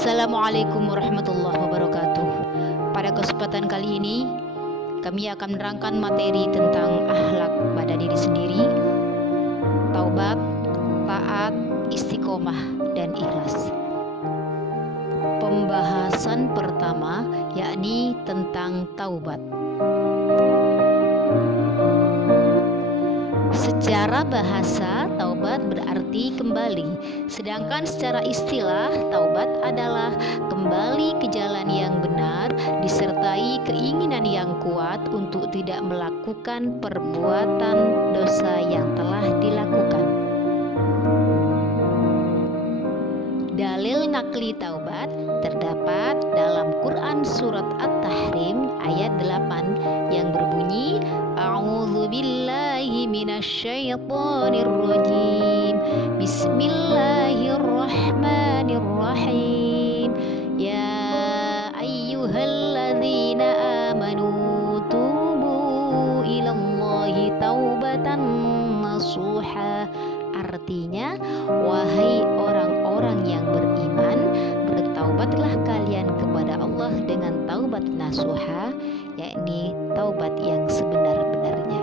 Assalamualaikum warahmatullahi wabarakatuh. Pada kesempatan kali ini kami akan menerangkan materi tentang akhlak pada diri sendiri, taubat, taat, istiqomah, dan ikhlas. Pembahasan pertama yakni tentang taubat. Secara bahasa, taubat berarti kembali, sedangkan secara istilah, taubat adalah kembali ke jalan yang benar disertai keinginan yang kuat untuk tidak melakukan perbuatan dosa yang telah dilakukan. Dalil nakli taubat terdapat dalam Quran surat At-Tahrim ayat 8 yang berbunyi, A'udzu billahi minasyaitonir rajim. Bismillahirrahmanirrahim. Ya ayyuhalladzina amanu tubu ilallahi taubatan nasuha. Artinya, wahai orang-orang yang beriman, bertaubatlah kalian kepada Allah dengan taubat nasuha, yakni taubat yang sebenar-benarnya.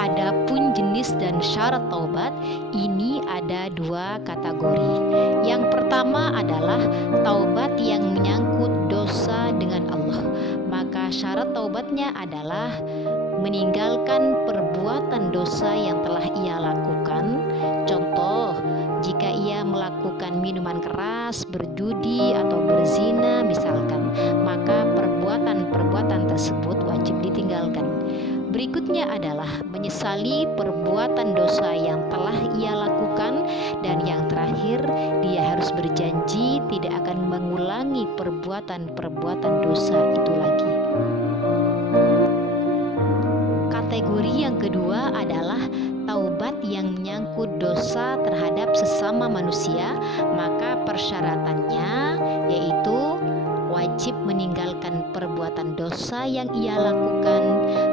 Adapun jenis dan syarat taubat, ini ada dua kategori. Yang pertama adalah taubat yang menyangkut dosa dengan Allah. Maka syarat taubatnya adalah meninggalkan perbuatan dosa yang telah ia lakukan. Contoh, jika ia melakukan minuman keras, berjudi, atau berzina misalkan, maka perbuatan-perbuatan tersebut wajib ditinggalkan. Berikutnya adalah menyesali perbuatan dosa yang telah ia lakukan. Dan yang terakhir, dia harus berjanji tidak akan mengulangi perbuatan-perbuatan dosa itu lagi. Kategori yang kedua adalah taubat yang menyangkut dosa terhadap sesama manusia. Maka persyaratannya yaitu wajib meninggalkan perbuatan dosa yang ia lakukan.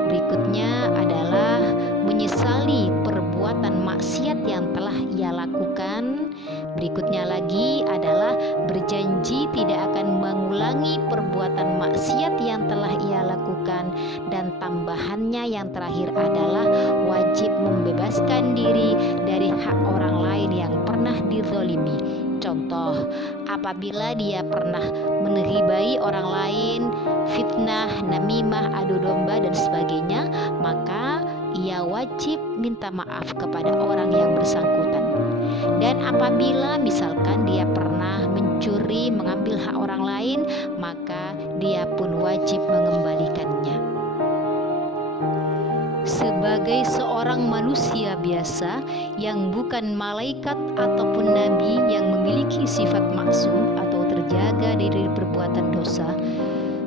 Berikutnya adalah menyesali perbuatan maksiat yang telah ia lakukan. Berikutnya lagi adalah berjanji tidak akan mengulangi perbuatan maksiat yang telah ia lakukan. Dan tambahannya yang terakhir adalah wajib membebaskan diri dari hak orang lain yang pernah dizalimi. Contoh, apabila dia pernah menghibai orang lain, fitnah, namimah, adu domba, dan sebagainya, maka ia wajib minta maaf kepada orang yang bersangkutan. Dan apabila misalkan dia pernah mencuri, mengambil hak orang lain, maka dia pun wajib mengembalikannya. Sebagai seorang manusia biasa yang bukan malaikat ataupun nabi yang memiliki sifat maksum atau terjaga dari perbuatan dosa,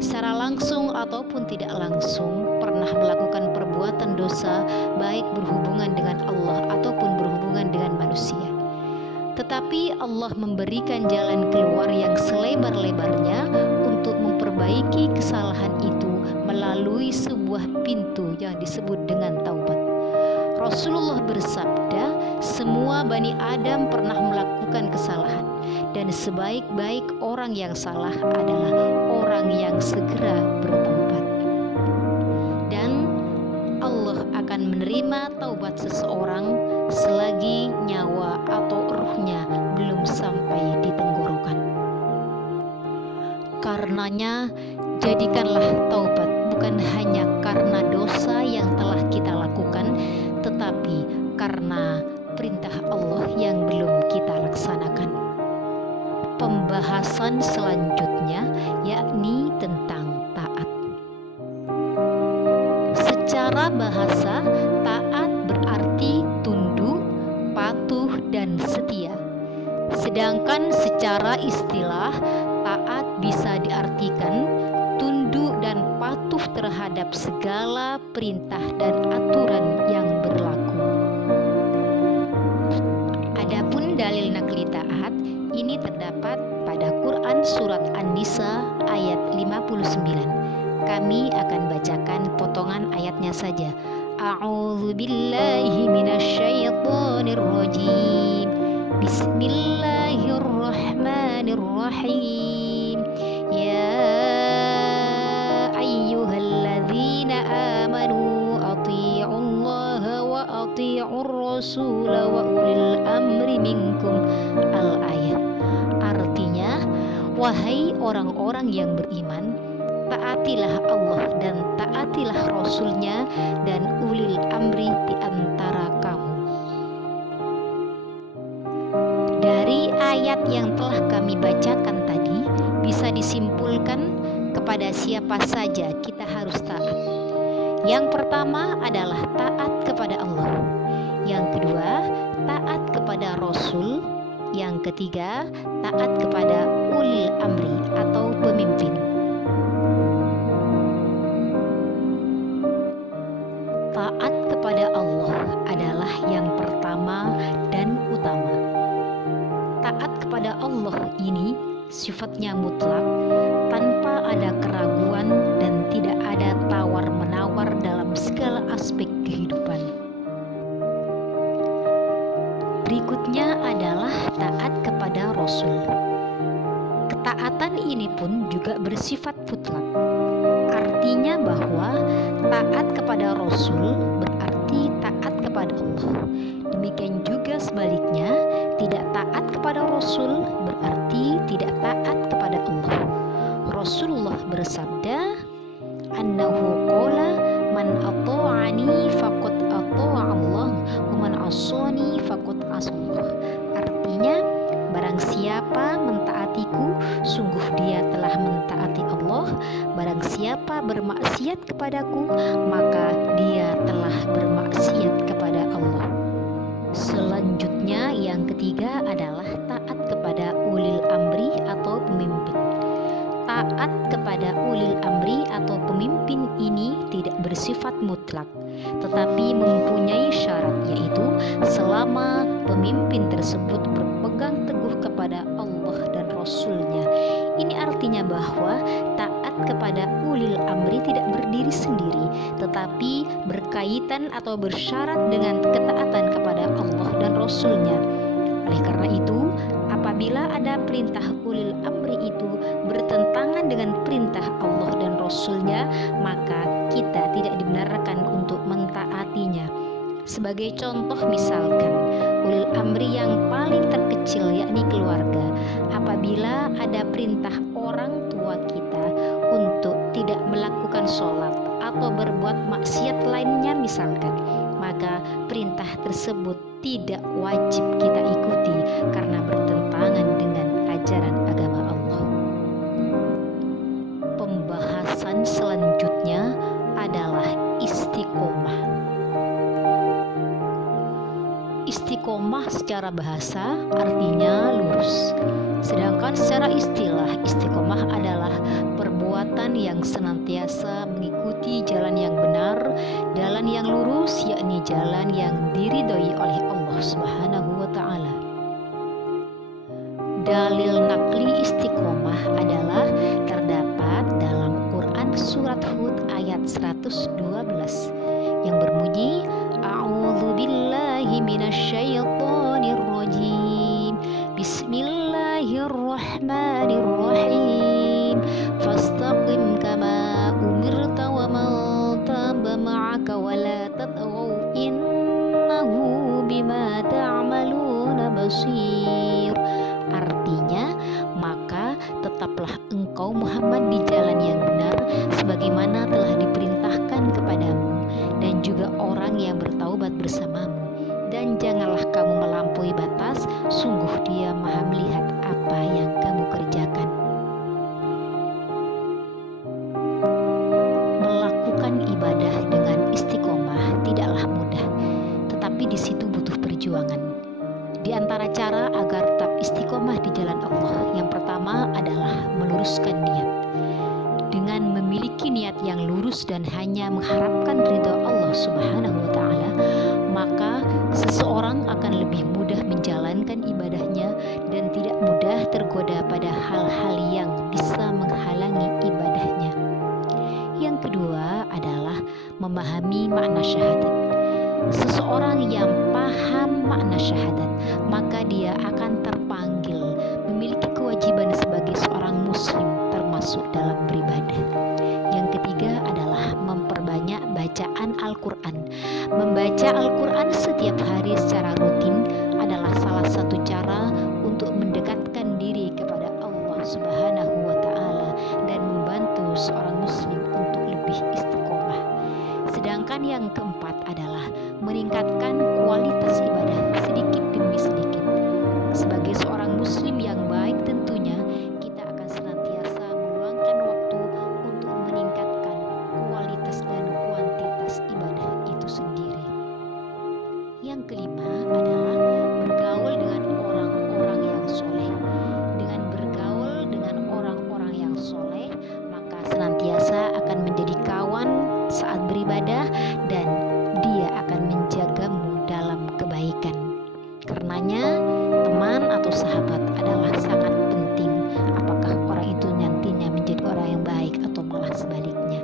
secara langsung ataupun tidak langsung pernah melakukan perbuatan dosa, baik berhubungan dengan Allah ataupun berhubungan dengan manusia. Tetapi Allah memberikan jalan keluar yang selebar-lebarnya untuk memperbaiki kesalahan itu melalui sebuah pintu yang disebut dengan taubat. Rasulullah bersabda, semua Bani Adam pernah melakukan kesalahan, dan sebaik-baik orang yang salah adalah orang yang segera bertaubat. Dan Allah akan menerima taubat seseorang selagi nyawa atau ruhnya belum sampai di tenggorokan. Karenanya, jadikanlah taubat bukan hanya karena dosa yang telah kita lakukan, tetapi karena perintah Allah yang belum kita laksanakan. Pembahasan selanjutnya yakni tentang taat. Secara bahasa, taat berarti tunduk, patuh, dan setia. Sedangkan secara istilah, taat bisa diartikan tunduk dan patuh terhadap segala perintah dan aturan yang berlaku. Adapun dalil nakli taat ini terdapat pada Quran surat An-Nisa ayat 59. Kami akan bacakan potongan ayatnya saja. A'udzu billahi minasyaitonir rajim. Bismillahirrahmanirrahim. ati'ur rasula wa ulil amri minkum. Al-ayat. Artinya, wahai orang-orang yang beriman, taatilah Allah dan taatilah Rasulnya dan ulil amri di antara kamu. Dari ayat yang telah kami bacakan tadi, bisa disimpulkan kepada siapa saja kita harus taat. Yang pertama adalah taat kepada Allah. Yang kedua, taat kepada Rasul. Yang ketiga, taat kepada ulil amri atau pemimpin. Taat kepada Allah adalah yang pertama dan utama. Taat kepada Allah ini sifatnya mutlak, tanpa ada keraguan dan tidak ada tawar-menawar dalam segala aspek kehidupan. Berikutnya adalah taat kepada Rasul. Ketaatan ini pun juga bersifat mutlak. Artinya bahwa taat kepada Rasul berarti taat kepada Allah. Demikian juga sebaliknya, tidak taat kepada Rasul berarti tidak taat kepada Allah. Rasulullah bersabda, "Annahu qala man ata'ani faqad ata'a Allah wa man 'asani faqad 'asallah." Artinya, barang siapa mentaatiku, sungguh dia telah mentaati Allah. Barang siapa bermaksiat kepadaku, maka dia telah bermaksiat kepada Allah. Selanjutnya yang ketiga adalah taat kepada ulil amri atau pemimpin. Taat kepada ulil amri atau pemimpin ini tidak bersifat mutlak, tetapi mempunyai syarat, yaitu selama pemimpin tersebut berpegang teguh kepada Allah dan Rasul-Nya. Ini artinya bahwa taat kepada ulil amri tidak berdiri sendiri, tetapi berkaitan atau bersyarat dengan ketaatan kepada Allah dan Rasul-Nya. Oleh karena itu, apabila ada perintah ulil amri itu bertentangan dengan perintah Allah dan Rasul-Nya, maka kita tidak dibenarkan untuk mentaatinya. Sebagai contoh misalkan, ulil amri yang paling terkecil yakni keluarga. Apabila ada perintah orang tua kita untuk tidak melakukan sholat atau berbuat maksiat lainnya misalkan, maka perintah tersebut tidak wajib kita ikuti karena bertentangan dengan ajaran agama Allah. Pembahasan selanjutnya adalah istiqomah. Istiqomah secara bahasa artinya lurus. Sedangkan secara istilah, istiqomah adalah perbuatan yang senantiasa mengikuti jalan yang benar, jalan yang lurus, yakni jalan yang diridhoi oleh Allah Subhanahu wa ta'ala. Dalil nakli istiqomah adalah terdapat dalam Quran surat Hud ayat 112 yang berbunyi, A'udzu billahi minasyaitonir rajim. Bismillahirrahmanirrahim. Fastaqim kama umirta wa man taba ma'aka wa la tatghaw innahu bima ta'maluna basir. Artinya, maka tetaplah engkau Muhammad di jalan yang benar sebagaimana telah diperintahkan kepadamu dan juga orang yang bertaubat bersamamu, dan janganlah kamu melampaui batas, sungguh Dia Maha melihat apa yang kamu kerjakan. Melakukan ibadah dengan istiqomah tidaklah mudah, tetapi di situ butuh perjuangan. Di antara cara agar tetap istiqomah di jalan Allah, yang pertama adalah meluruskan niat. Dengan memiliki niat yang lurus dan hanya mengharapkan ridha Allah Subhanahu wa ta'ala, maka seseorang akan lebih mudah menjalankan ibadahnya dan tidak mudah tergoda pada hal-hal yang bisa menghalangi ibadahnya. Yang kedua adalah memahami makna syahadat. Seseorang yang paham makna syahadat, maka dia akan terpanggil memiliki kewajiban sebagai seorang muslim, termasuk dalam beribadah. Yang ketiga adalah memperbanyak bacaan Al-Quran. Membaca Al-Quran setiap hari hari secara rutin adalah salah satu cara untuk mendekatkan diri kepada Allah Subhanahu wa Ta'ala dan membantu seorang muslim untuk lebih istiqomah. Sedangkan yang keempat adalah meningkatkan kualitas ibadah sedikit demi sedikit. Sebagai seorang muslim yang baik, tentunya kita akan senantiasa meluangkan waktu untuk meningkatkan kualitas dan kuantitas ibadah itu sendiri. Yang kelima adalah bergaul dengan orang-orang yang soleh. Dengan bergaul dengan orang-orang yang soleh, maka senantiasa akan menjadi kawan saat beribadah dan dia akan menjagamu dalam kebaikan. Karenanya teman atau sahabat adalah sangat penting, apakah orang itu nantinya menjadi orang yang baik atau malah sebaliknya.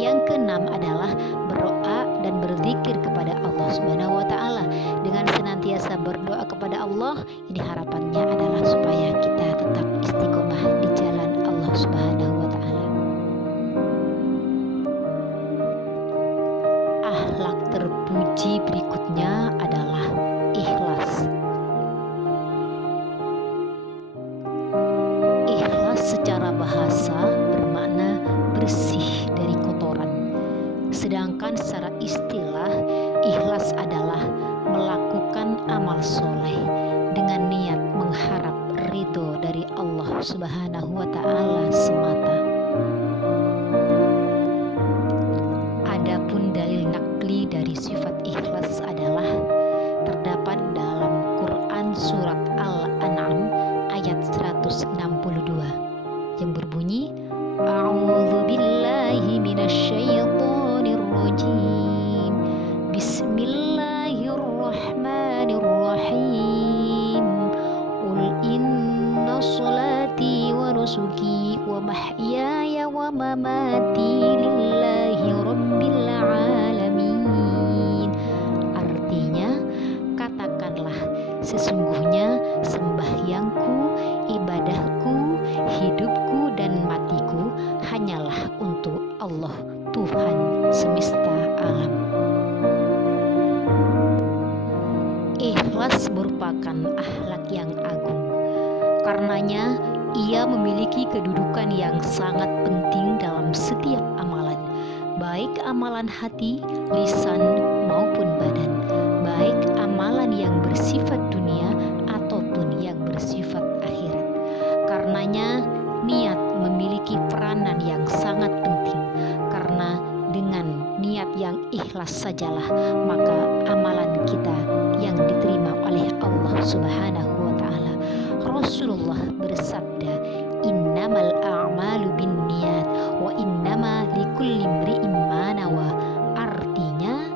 Yang keenam adalah berdoa dan berzikir kepada Allah Subhanahu wa Ta'ala. Dengan senantiasa berdoa kepada Allah, ini harapannya adalah supaya kita tetap istiqomah di jalan Allah Subhanahu wa Ta'ala. Akhlak terpuji berikutnya adalah ikhlas. Ikhlas secara bahasa bermakna bersih dari kotoran. Sedangkan secara istilah, ikhlas adalah melakukan amal soleh dengan niat mengharap ridho dari Allah Subhanahu wa Ta'ala semata. Adapun dalil nakli dari sifat ikhlas adalah terdapat dalam Quran surat Al-An'am ayat 162 yang berbunyi, A'udzu billahi minasyaitonir rajim. Bismillahirrahmanirrahim. Qul inna sholati wa nusuki wa mahyaya wa mamati lillahi rabbil alamin. Artinya, katakanlah, sesungguhnya sembahyangku, ibadahku, hidupku dan matiku hanyalah untuk Allah, Tuhan semesta alam. Ikhlas merupakan akhlak yang agung. Karenanya ia memiliki kedudukan yang sangat penting dalam setiap amalan, baik amalan hati, lisan maupun badan, baik amalan yang bersifat dunia ataupun yang bersifat akhirat. Karenanya niat memiliki peranan yang sangat penting, karena dengan niat yang ikhlas sajalah maka amalan kita yang diterima oleh Allah Subhanahu wa Ta'ala. Rasulullah bersabda, innamal a'malu binniyat wa innama likulli imri'in ma nawa. Artinya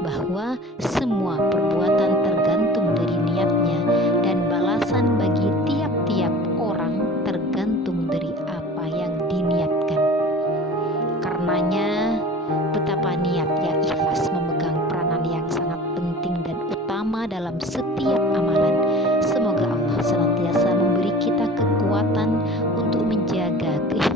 bahwa semua perbuatan tergantung dari niatnya dan balasan bagi tiap-tiap orang tergantung dari apa yang diniatkan. Karenanya betapa niat yang ikhlas memegang peranan yang sangat penting dan utama dalam setiap amalan. Semoga Allah senantiasa memberi kita kekuatan untuk menjaga keikhlasan